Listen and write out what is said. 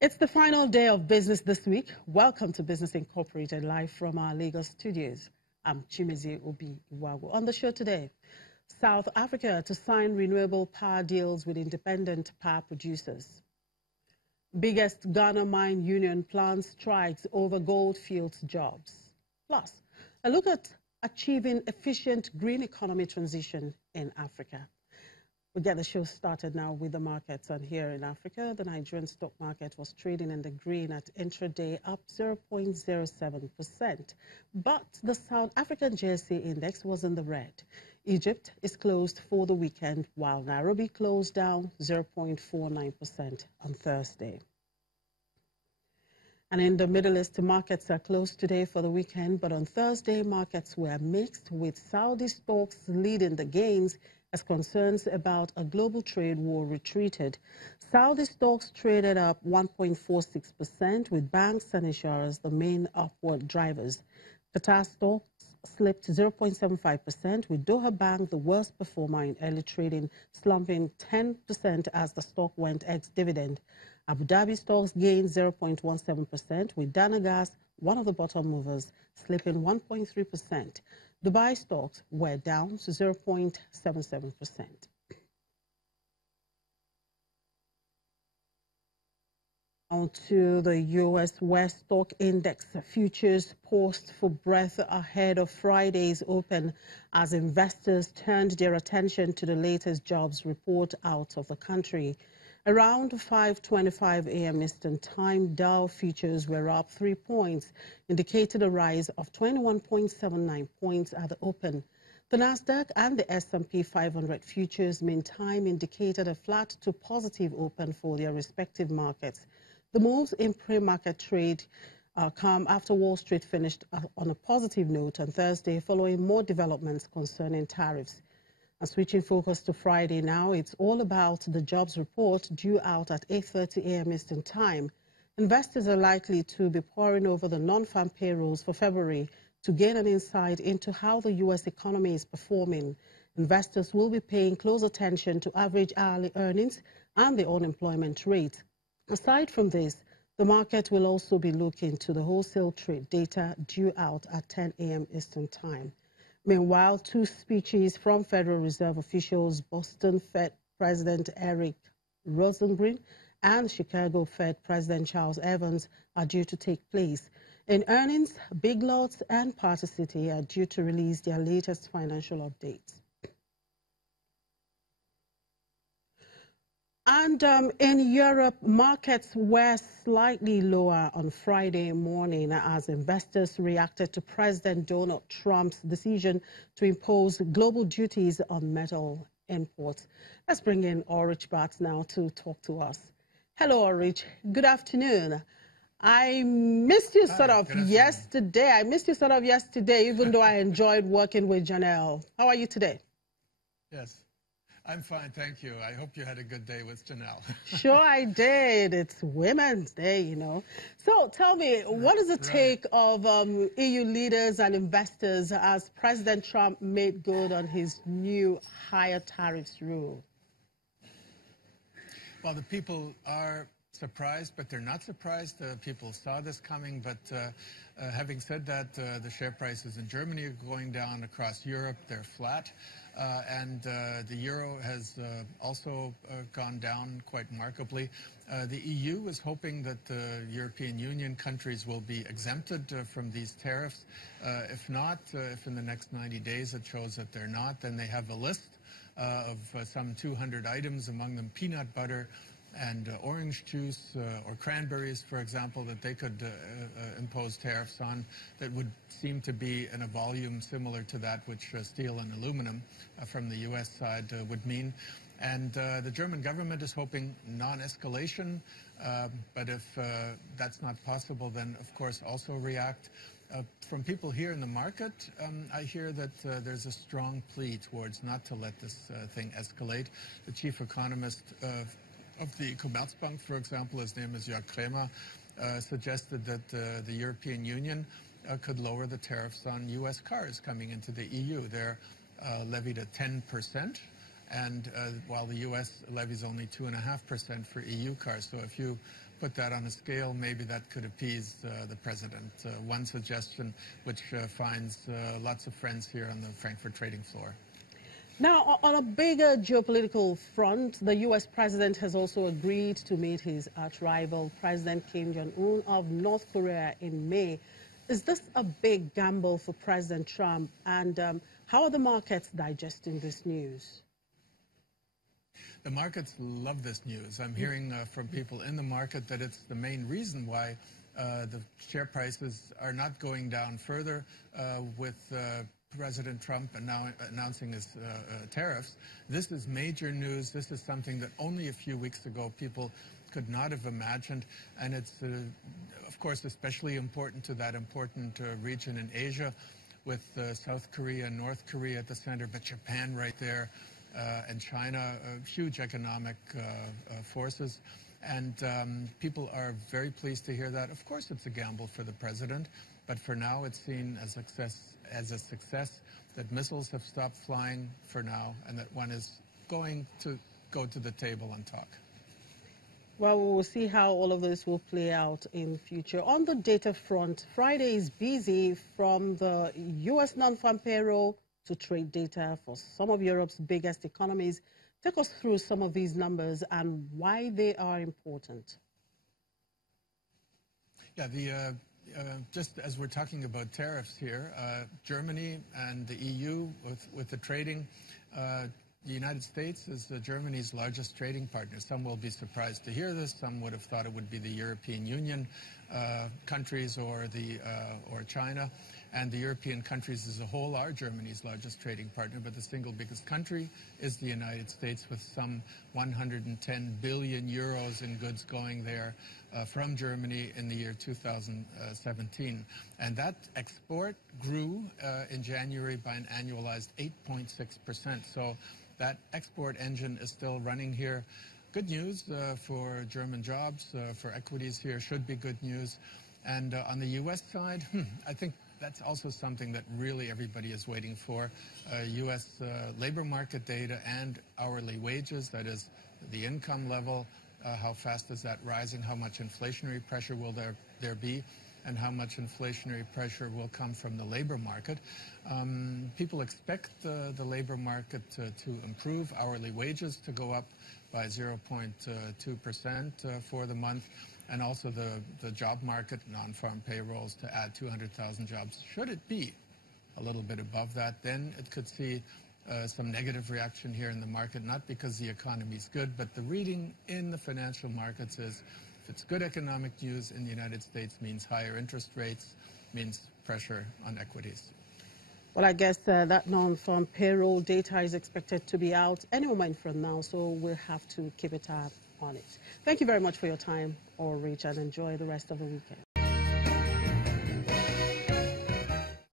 It's the final day of business this week. Welcome to Business Incorporated, live from our Lagos studios. I'm Chimizi Obi Iwago. On the show today, South Africa to sign renewable power deals with independent power producers. Biggest Ghana mine union plans strikes over goldfields jobs. Plus, a look at achieving efficient green economy transition in Africa. We'll get the show started now with the markets. And here in Africa, the Nigerian stock market was trading in the green at intraday, up 0.07%. But the South African JSE index was in the red. Egypt is closed for the weekend, while Nairobi closed down 0.49% on Thursday. And in the Middle East, the markets are closed today for the weekend, but on Thursday, markets were mixed, with Saudi stocks leading the gains as concerns about a global trade war retreated. Saudi stocks traded up 1.46%, with banks and insurers the main upward drivers. Qatar stocks slipped 0.75%, with Doha Bank the worst performer in early trading, slumping 10% as the stock went ex-dividend. Abu Dhabi stocks gained 0.17%, with Dana Gas, one of the bottom movers, slipping 1.3%. Dubai stocks were down to 0.77%. On to the U.S. West Stock Index futures paused for breath ahead of Friday's open as investors turned their attention to the latest jobs report out of the country. Around 5:25 a.m. Eastern Time, Dow futures were up 3 points, indicating a rise of 21.79 points at the open. The Nasdaq and the S&P 500 futures meantime indicated a flat to positive open for their respective markets. The moves in pre-market trade come after Wall Street finished on a positive note on Thursday, following more developments concerning tariffs. And switching focus to Friday now, it's all about the jobs report due out at 8:30 a.m. Eastern Time. Investors are likely to be poring over the non-farm payrolls for February to gain an insight into how the U.S. economy is performing. Investors will be paying close attention to average hourly earnings and the unemployment rate. Aside from this, the market will also be looking to the wholesale trade data due out at 10 a.m. Eastern Time. Meanwhile, two speeches from Federal Reserve officials, Boston Fed President Eric Rosengreen and Chicago Fed President Charles Evans, are due to take place. In earnings, Big Lots and Party City are due to release their latest financial updates. And in Europe, markets were slightly lower on Friday morning as investors reacted to President Donald Trump's decision to impose global duties on metal imports. Let's bring in Ulrich Bartz now to talk to us. Hello, Ulrich. Good afternoon. I missed you sort of yesterday. Even though I enjoyed working with Janelle. How are you today? Yes. I'm fine, thank you. I hope you had a good day with Janelle. Sure I did. It's Women's Day, you know. So tell me, what is the take of EU leaders and investors as President Trump made good on his new higher tariffs rule? Well, the people are surprised, but they're not surprised. People saw this coming, but having said that, the share prices in Germany are going down. Across Europe, they're flat. And the euro has also gone down quite markedly. The EU is hoping that the European Union countries will be exempted from these tariffs. If not, if in the next 90 days it shows that they're not, then they have a list of some 200 items, among them peanut butter and orange juice or cranberries, for example, that they could impose tariffs on that would seem to be in a volume similar to that which steel and aluminum from the U.S. side would mean. And the German government is hoping non-escalation, but if that's not possible, then of course also react. From people here in the market, I hear that there's a strong plea towards not to let this thing escalate. The chief economist of the Commerzbank, for example, his name is Jörg Krämer, suggested that the European Union could lower the tariffs on U.S. cars coming into the EU. They're levied at 10%, and while the U.S. levies only 2.5% for EU cars. So if you put that on a scale, maybe that could appease the president. One suggestion, which finds lots of friends here on the Frankfurt trading floor. Now, on a bigger geopolitical front, the U.S. president has also agreed to meet his arch-rival, President Kim Jong-un of North Korea, in May. Is this a big gamble for President Trump? And how are the markets digesting this news? The markets love this news. I'm hearing from people in the market that it's the main reason why the share prices are not going down further with President Trump announcing his tariffs. This is major news. This is something that only a few weeks ago people could not have imagined. And it's, of course, especially important to that important region in Asia with South Korea and North Korea at the center, but Japan right there, and China, huge economic forces. And people are very pleased to hear that. Of course, it's a gamble for the president, but for now it's seen as a success that missiles have stopped flying for now and that one is going to go to the table and talk. Well, we will see how all of this will play out in future. On the data front, Friday is busy from the U.S. non-farm payroll to trade data for some of Europe's biggest economies. Take us through some of these numbers and why they are important. Yeah, just as we're talking about tariffs here, Germany and the EU with the trading, the United States is Germany's largest trading partner. Some will be surprised to hear this. Some would have thought it would be the European Union countries or China. And the European countries as a whole are Germany's largest trading partner, but the single biggest country is the United States, with some 110 billion euros in goods going there from Germany in the year 2017. And that export grew in January by an annualized 8.6%. So that export engine is still running here. Good news for German jobs, for equities here, should be good news. And on the U.S. side, I think that's also something that really everybody is waiting for. U.S. labor market data and hourly wages, that is the income level, how fast is that rising, how much inflationary pressure will there be, and how much inflationary pressure will come from the labor market. People expect the labor market to improve, hourly wages to go up by 0.2% for the month, and also the job market, non-farm payrolls, to add 200,000 jobs. Should it be a little bit above that, then it could see some negative reaction here in the market, not because the economy is good, but the reading in the financial markets is if it's good economic news in the United States means higher interest rates, means pressure on equities. Well, I guess that non-farm payroll data is expected to be out any moment from now, so we'll have to keep a tab on it. Thank you very much for your time, Ulrich, and enjoy the rest of the weekend.